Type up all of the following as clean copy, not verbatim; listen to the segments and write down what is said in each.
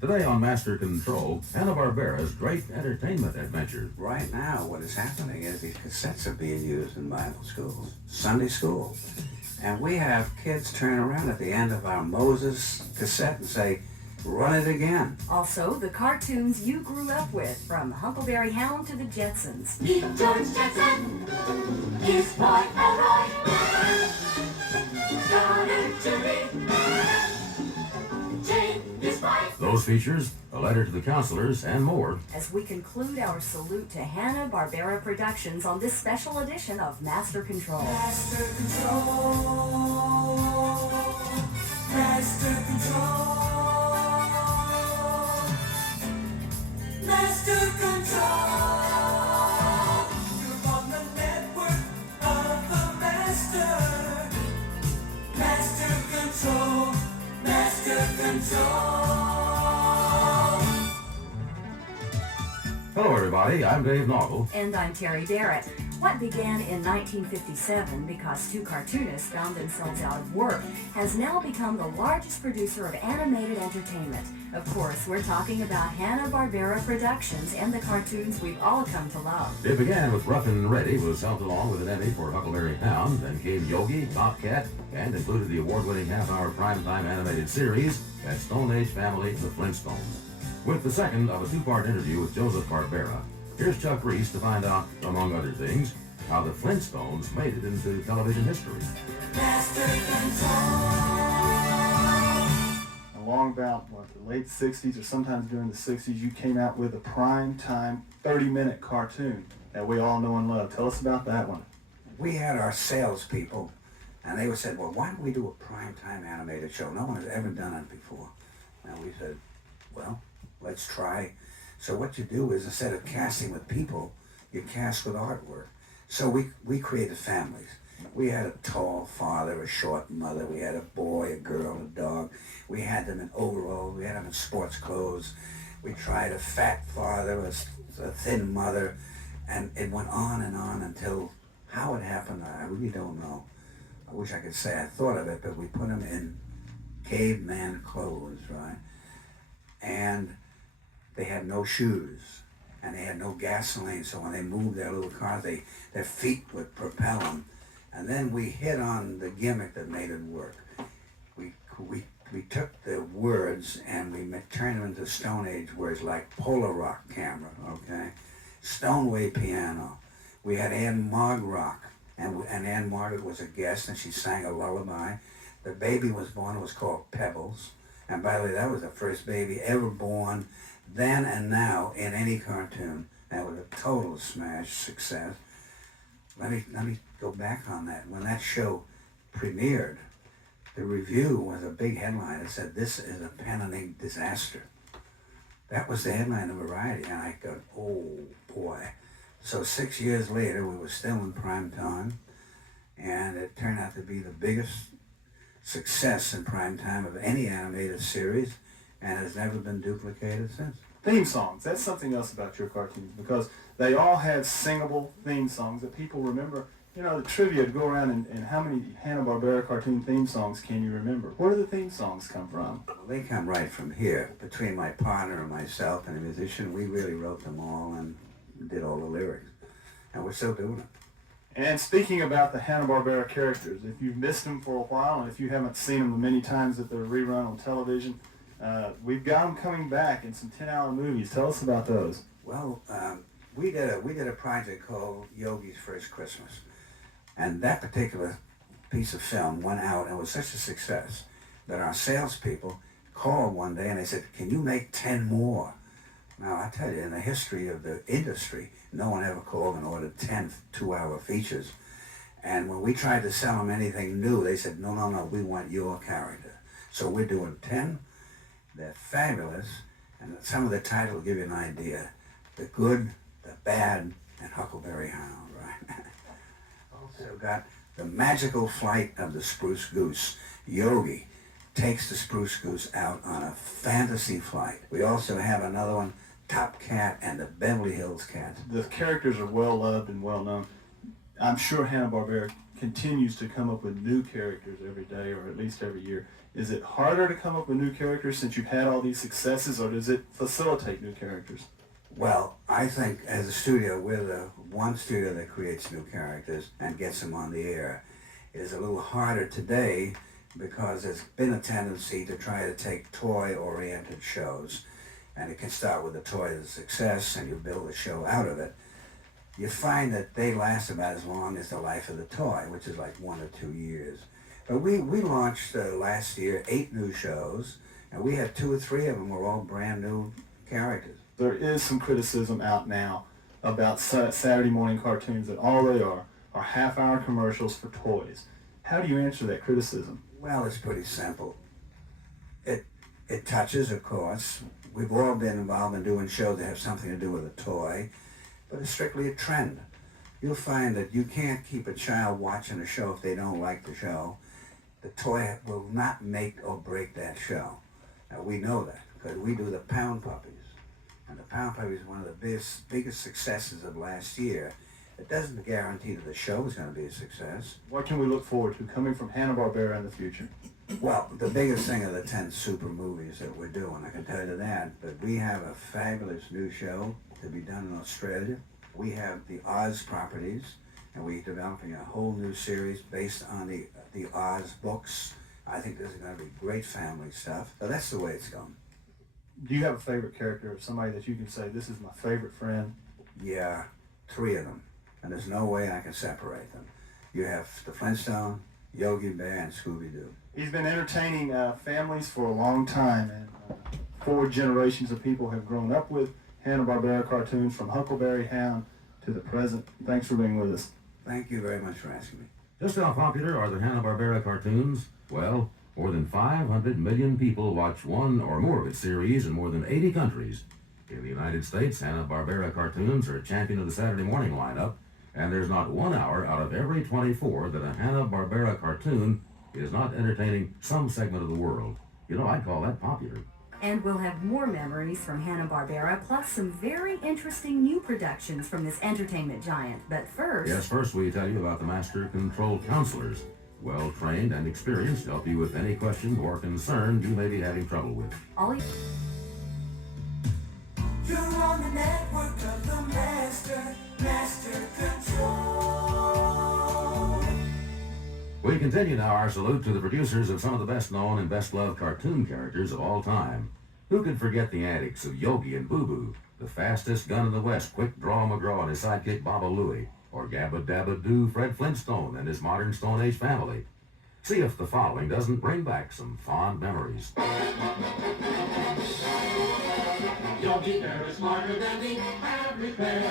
Today on MasterControl, Hanna-Barbera's great entertainment adventures. Right now, what is happening is these cassettes are being used in Bible schools, Sunday school. And we have kids turn around at the end of our Moses cassette and say, run it again. Also, the cartoons you grew up with, from Huckleberry Hound to the Jetsons. Meet George Jetson, his boy Elroy, daughter Julie, Jane, his wife. Those features, a letter to the counselors, and more. As we conclude our salute to Hanna-Barbera Productions on this special edition of Master Control. Master Control, Master Control, Master Control. You're on the network of the Master. Master Control, Master Control. Hello, everybody. I'm Dave Naugle. And I'm Terry Barrett. What began in 1957 because two cartoonists found themselves out of work has now become the largest producer of animated entertainment. Of course, we're talking about Hanna-Barbera Productions and the cartoons we've all come to love. It began with Rough and Ready, was helped along with an Emmy for Huckleberry Hound, then came Yogi, Top Cat, and included the award-winning half-hour primetime animated series, That Stone Age Family, The Flintstones. With the second of a two-part interview with Joseph Barbera, here's Chuck Reese to find out, among other things, how the Flintstones made it into television history. Along about, the late 60s or sometimes during the 60s, you came out with a prime-time 30-minute cartoon that we all know and love. Tell us about that one. We had our salespeople, and they said, well, why don't we do a primetime animated show? No one has ever done it before. And we said, well, let's try. So what you do is, instead of casting with people, you cast with artwork. So we created families. We had a tall father, a short mother. We had a boy, a girl, a dog. We had them in overalls. We had them in sports clothes. We tried a fat father, a thin mother, and it went on until how it happened, I really don't know. I wish I could say I thought of it, but we put them in caveman clothes, right? And they had no shoes, and they had no gasoline, so when they moved their little cars, their feet would propel them. And then we hit on the gimmick that made it work. We took the words and we turned them into Stone Age words like Polar Rock camera, okay? Stoneway piano. We had Ann Marg Rock, and Ann Margaret was a guest, and she sang a lullaby. The baby was born, it was called Pebbles. And by the way, that was the first baby ever born then and now in any cartoon. That was a total smash success. Let me go back on that. When that show premiered, the review was a big headline that said, "This is a pen and ink disaster." That was the headline of Variety, and I go, oh boy. So 6 years later, we were still in prime time, and it turned out to be the biggest success in prime time of any animated series, and has never been duplicated since. Theme songs, that's something else about your cartoons, because they all had singable theme songs that people remember. You know, the trivia to go around and how many Hanna-Barbera cartoon theme songs can you remember? Where do the theme songs come from? Well, they come right from here. Between my partner and myself and a musician, we really wrote them all and did all the lyrics. And we're still doing it. And speaking about the Hanna-Barbera characters, if you've missed them for a while, and if you haven't seen them the many times that they're rerun on television, we've got them coming back in some 10-hour movies. Tell us about those. Well, we did a project called Yogi's First Christmas. And that particular piece of film went out and was such a success that our salespeople called one day and they said, "Can you make 10 more?" Now, I tell you, in the history of the industry, no one ever called and ordered 10 two-hour features. And when we tried to sell them anything new, they said, no, we want your character. So we're doing 10. They're fabulous. And some of the titles will give you an idea. The Good, the Bad, and Huckleberry Hound, right? Also got The Magical Flight of the Spruce Goose. Yogi takes the Spruce Goose out on a fantasy flight. We also have another one, Top Cat and the Beverly Hills Cat. The characters are well loved and well known. I'm sure Hanna-Barbera continues to come up with new characters every day, or at least every year. Is it harder to come up with new characters since you've had all these successes, or does it facilitate new characters? Well, I think as a studio, we're the one studio that creates new characters and gets them on the air. It is a little harder today because there's been a tendency to try to take toy-oriented shows, and it can start with a toy that's a success and you build a show out of it. You find that they last about as long as the life of the toy, which is like 1 or 2 years. But we launched last year 8 new shows, and we had 2 or 3 of them were all brand new characters. There is some criticism out now about Saturday morning cartoons that all they are half-hour commercials for toys. How do you answer that criticism? Well, it's pretty simple. It touches, of course. We've all been involved in doing shows that have something to do with a toy, but it's strictly a trend. You'll find that you can't keep a child watching a show if they don't like the show. The toy will not make or break that show. Now, we know that because we do the Pound Puppies. And the Pound Puppies is one of the biggest successes of last year. It doesn't guarantee that the show is going to be a success. What can we look forward to coming from Hanna-Barbera in the future? Well, the biggest thing are the 10 super movies that we're doing, I can tell you that. But we have a fabulous new show to be done in Australia. We have the Oz properties, and we're developing a whole new series based on the Oz books. I think this is going to be great family stuff. So that's the way it's going. Do you have a favorite character, or somebody that you can say, this is my favorite friend? Yeah, 3 of them. And there's no way I can separate them. You have the Flintstone, Yogi Bear, and Scooby-Doo. He's been entertaining families for a long time, and 4 generations of people have grown up with Hanna-Barbera cartoons from Huckleberry Hound to the present. Thanks for being with us. Thank you very much for asking me. Just how popular are the Hanna-Barbera cartoons? Well, more than 500 million people watch one or more of its series in more than 80 countries. In the United States, Hanna-Barbera cartoons are champion of the Saturday morning lineup, and there's not 1 hour out of every 24 that a Hanna-Barbera cartoon is not entertaining some segment of the world. You know, I'd call that popular. And we'll have more memories from Hanna-Barbera, plus some very interesting new productions from this entertainment giant. But first... Yes, first we tell you about the MasterControl counselors. Well-trained and experienced to help you with any question or concern you may be having trouble with. all you... You're on the network of the Master Control. We continue now our salute to the producers of some of the best-known and best-loved cartoon characters of all time. Who could forget the antics of Yogi and Boo Boo, the fastest gun in the West, Quick Draw McGraw and his sidekick Baba Louie, or Gabba Dabba Doo Fred Flintstone and his modern Stone Age family? See if the following doesn't bring back some fond memories. Yogi Bear is smarter than the average bear.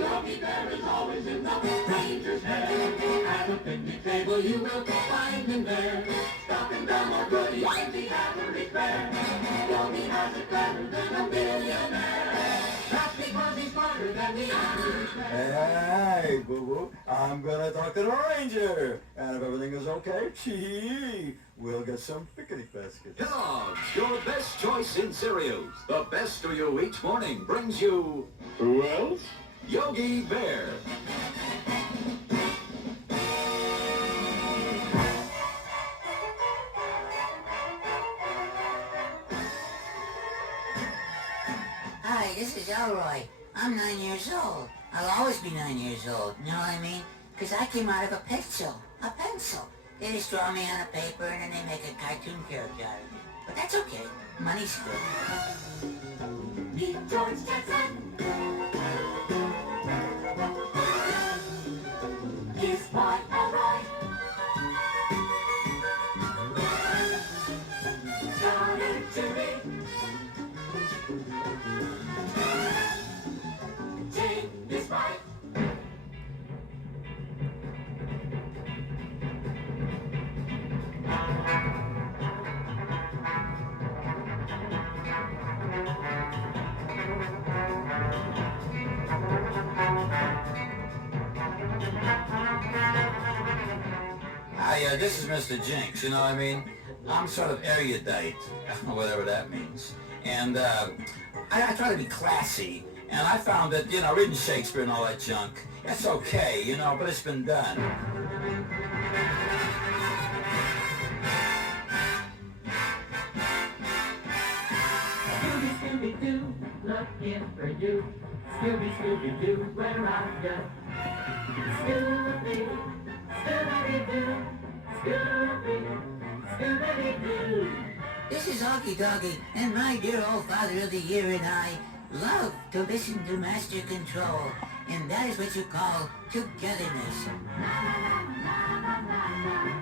Yogi Bear is always in the ranger's hair. At a picnic table you will find him there. Stopping down more goodies than the average bear. Yogi has it better than a millionaire. That's because he's smarter than the average bear. Hey, boo-boo, I'm gonna talk to the ranger. And if everything is okay, we'll get some picnic baskets. Dogs, your best choice in cereals. The best of you each morning brings you... Who else? Yogi Bear. Hi, this is Elroy. I'm 9 years old. I'll always be 9 years old, you know what I mean? Because I came out of a pencil. A pencil. They just draw me on a paper and then they make a cartoon character out of me. But that's okay. Money's good. Meet George Jetson. His boy Elroy. Daughter Judy. Jane is right. Hi, this is Mr. Jinx, you know what I mean? I'm sort of erudite, whatever that means. And I try to be classy, and I found that, reading Shakespeare and all that junk, that's okay, but it's been done. a gift for you. Scooby, Scooby Doo, where are ya? Scooby, Scooby Doo, Scooby, Scooby Doo. This is Augie Doggy, and my dear old Father of the Year and I love to listen to Master Control, and that is what you call togetherness. Na na na na na na na.